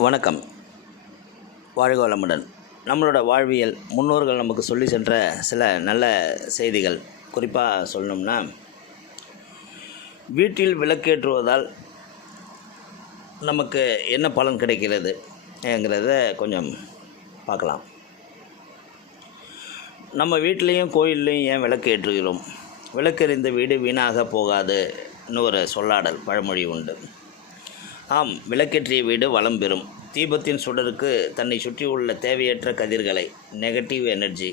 வணக்கம். வாழ்க வளமுடன். நம்மளோட வாழ்வியல் முன்னோர்கள் நமக்கு சொல்லி சென்ற சில நல்ல செய்திகள். குறிப்பாக சொல்லணும்னா வீட்டில் விளக்கேற்றுவதால் நமக்கு என்ன பலன் கிடைக்கிறது என்கிறத கொஞ்சம் பார்க்கலாம். நம்ம வீட்லேயும் கோயில்லையும் ஏன் விளக்கு ஏற்றுகிறோம் விளக்கெறிந்த வீடு வீணாக போகாதுன்னு ஒரு சொல்லாடல் பழமொழி உண்டு. ஆம் விளக்கேற்றிய வீடு வளம் பெறும். தீபத்தின் சுடருக்கு தன்னை சுற்றியுள்ள தேவையற்ற கதிர்களை நெகட்டிவ் எனர்ஜி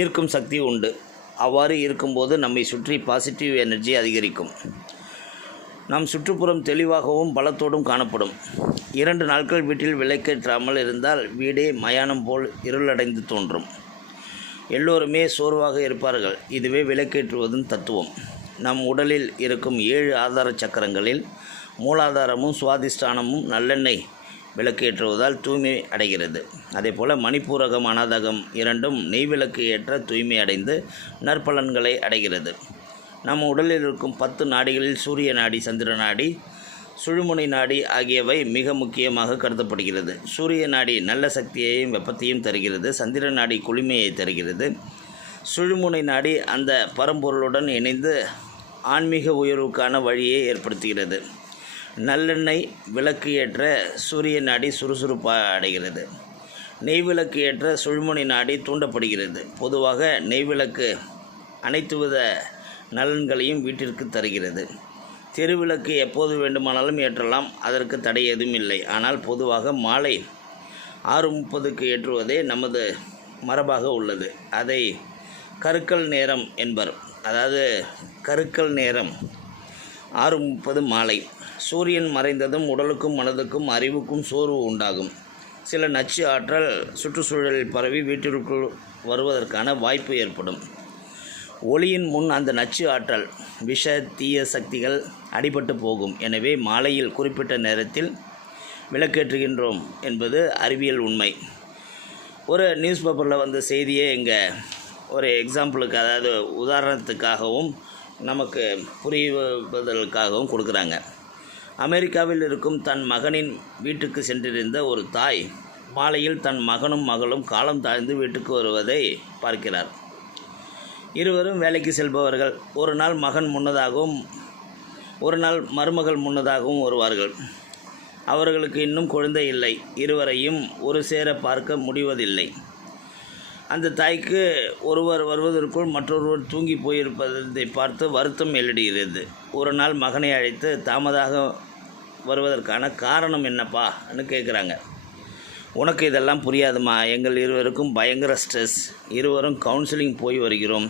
ஈர்க்கும் சக்தி உண்டு. அவ்வாறு இருக்கும்போது நம்மை சுற்றி பாசிட்டிவ் எனர்ஜி அதிகரிக்கும். நம் சுற்றுப்புறம் தெளிவாகவும் பலத்தோடும் காணப்படும். இரண்டு நாட்கள் வீட்டில் விளக்கேற்றாமல் இருந்தால் வீடே மயானம் போல் இருளடைந்து தோன்றும். எல்லோருமே சோர்வாக இருப்பார்கள். இதுவே விளக்கேற்றுவதன் தத்துவம். நம் உடலில் இருக்கும் ஏழு ஆதார சக்கரங்களில் மூலாதாரமும் சுவாதிஷ்டானமும் நல்லெண்ணெய் விளக்கேற்றுவதால் தூய்மை அடைகிறது. அதேபோல் மணிப்பூரகம் அனாதகம் இரண்டும் நெய் விளக்கு ஏற்ற தூய்மை அடைந்து நற்பலன்களை அடைகிறது. நம் உடலில் இருக்கும் பத்து நாடிகளில் சூரிய நாடி சந்திர நாடி சுழுமுனை நாடி ஆகியவை மிக முக்கியமாக கருதப்படுகிறது. சூரிய நாடி நல்ல சக்தியையும் வெப்பத்தையும் தருகிறது சந்திர நாடி குளிமையை தருகிறது. சுழுமுனை நாடி அந்த பரம்பொருளுடன் இணைந்து ஆன்மீக உயர்வுக்கான வழியை ஏற்படுத்துகிறது. நல்லெண்ணெய் விளக்கு ஏற்ற சூரிய நாடி சுறுசுறுப்பாக அடைகிறது. நெய் விளக்கு ஏற்ற சுழுமுனை நாடி தூண்டப்படுகிறது. பொதுவாக நெய் விளக்கு அனைத்து வித நலன்களையும் வீட்டிற்கு தருகிறது. தெருவிளக்கு எப்போது வேண்டுமானாலும் ஏற்றலாம் அதற்கு தடை எதுவும் இல்லை. ஆனால் பொதுவாக மாலை ஆறு முப்பதுக்கு ஏற்றுவதே நமது மரபாக உள்ளது. அதை கருக்கல் நேரம் என்பர். அதாவது கருக்கல் நேரம். ஆறு முப்பது மாலை. சூரியன் மறைந்ததும் உடலுக்கும் மனதுக்கும் அறிவுக்கும் சோர்வு உண்டாகும். சில நச்சு ஆற்றல் சுற்றுச்சூழலில் பரவி வீட்டிற்குள் வருவதற்கான வாய்ப்பு ஏற்படும். ஒளியின் முன் அந்த நச்சு ஆற்றல் விஷ தீய சக்திகள் அடிபட்டு போகும். எனவே மாலையில் குறிப்பிட்ட நேரத்தில் விளக்கேற்றுகின்றோம் என்பது அறிவியல் உண்மை. ஒரு நியூஸ் பேப்பரில் வந்த செய்தியை எங்கள் ஒரு எக்ஸாம்பிளுக்கு அதாவது உதாரணத்துக்காகவும் நமக்கு புரிவதற்காகவும் கொடுக்குறாங்க. அமெரிக்காவில் இருக்கும் தன் மகனின் வீட்டுக்கு சென்றிருந்த ஒரு தாய் மாலையில் தன் மகனும் மகளும் காலம் தாழ்ந்து வீட்டுக்கு வருவதை பார்க்கிறார். இருவரும் வேலைக்கு செல்பவர்கள். ஒரு நாள் மகன் முன்னதாகவும் ஒரு நாள் மருமகள் முன்னதாகவும் வருவார்கள். அவர்களுக்கு இன்னும் குழந்தை இல்லை. இருவரையும் ஒரு சேர பார்க்க முடிவதில்லை. அந்த தாய்க்கு ஒருவர் வருவதற்குள் மற்றொருவர் தூங்கி போயிருப்பதை பார்த்து வருத்தம் எழுடுகிறது ஒரு நாள் மகனை அழைத்து தாமதாக வருவதற்கான காரணம் என்னப்பான்னு கேட்குறாங்க. உனக்கு இதெல்லாம் புரியாதுமா. எங்கள் இருவருக்கும் பயங்கர ஸ்ட்ரெஸ் இருவரும் கவுன்சிலிங் போய் வருகிறோம்.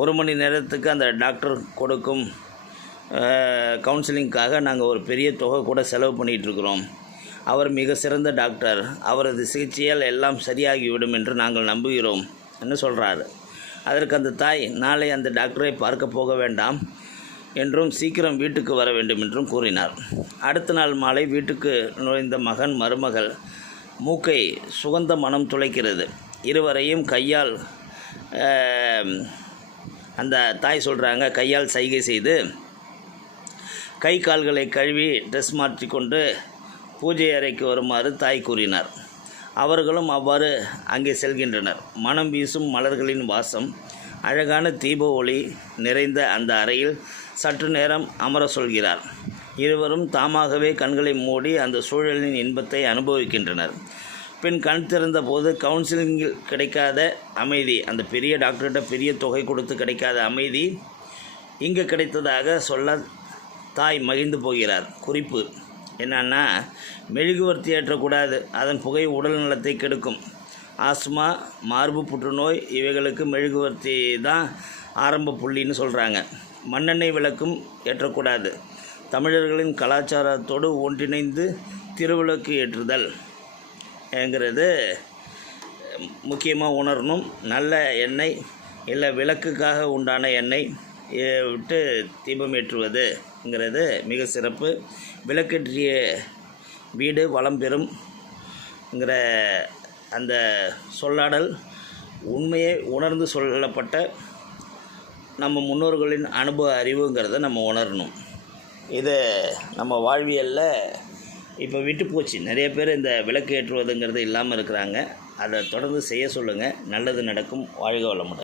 ஒரு மணி நேரத்துக்கு அந்த டாக்டர் கொடுக்கும் கவுன்சிலிங்க்காக நாங்கள் ஒரு பெரிய தொகை கூட செலவு பண்ணிகிட்ருக்குறோம் அவர் மிக சிறந்த டாக்டர். அவரது சிகிச்சையால் எல்லாம் சரியாகிவிடும் என்று நாங்கள் நம்புகிறோம் என்று சொல்கிறாரு அதற்கு அந்த தாய் நாளை அந்த டாக்டரை பார்க்க போக வேண்டாம் என்றும் சீக்கிரம் வீட்டுக்கு வர வேண்டும் என்றும் கூறினார். அடுத்த நாள் மாலை வீட்டுக்கு நுழைந்த மகன் மருமகள் மூக்கை சுகந்த மனம் துளைக்கிறது. இருவரையும் கையால் அந்த தாய் சொல்கிறாங்க கையால் சைகை செய்து கை கால்களை கழுவி ட்ரெஸ் மாற்றிக்கொண்டு பூஜை அறைக்கு வருமாறு தாய் கூறினார். அவர்களும் அவ்வாறு அங்கே செல்கின்றனர். மனம் வீசும் மலர்களின் வாசம் அழகான தீப ஒளி நிறைந்த அந்த அறையில் சற்று நேரம் அமர சொல்கிறார். இருவரும் தாமாகவே கண்களை மூடி அந்த சூழலின் இன்பத்தை அனுபவிக்கின்றனர். பின் கண் திறந்த போது கவுன்சிலிங்கில் கிடைக்காத அமைதி அந்த பெரிய டாக்டர்கிட்ட பெரிய தொகை கொடுத்து கிடைக்காத அமைதி இங்கு கிடைத்ததாக சொல்ல தாய் மகிழ்ந்து போகிறார். குறிப்பு என்னன்னா மெழுகுவர்த்தி ஏற்றக்கூடாது. அதன் புகை உடல் நலத்தை கெடுக்கும். ஆஸ்மா மார்பு புற்றுநோய் இவைகளுக்கு மெழுகுவர்த்தி தான் ஆரம்ப புள்ளின்னு சொல்கிறாங்க மண்ணெண்ணெய் விளக்கும் ஏற்றக்கூடாது. தமிழர்களின் கலாச்சாரத்தோடு ஒன்றிணைந்து திருவிளக்கு ஏற்றுதல் என்கிறது. முக்கியமாக உணரணும். நல்ல எண்ணெய் இல்லை விளக்குக்காக உண்டான எண்ணெய் விட்டு தீபம் ஏற்றுவதுங்கிறது மிக சிறப்பு. விளக்கேற்றிய வீடு வளம் பெறும்ங்கிற அந்த சொல்லாடல் உண்மையை உணர்ந்து சொல்லப்பட்ட நம்ம முன்னோர்களின் அனுபவ அறிவுங்கிறத நம்ம உணரணும். இது நம்ம வாழ்வியலில் இப்போ விட்டு போச்சு. நிறைய பேர் இந்த விளக்கு ஏற்றுவதுங்கிறது இல்லாமல் இருக்கிறாங்க. அதை தொடர்ந்து செய்ய சொல்லுங்கள் நல்லது நடக்கும். வாழ்க வளமுடன்.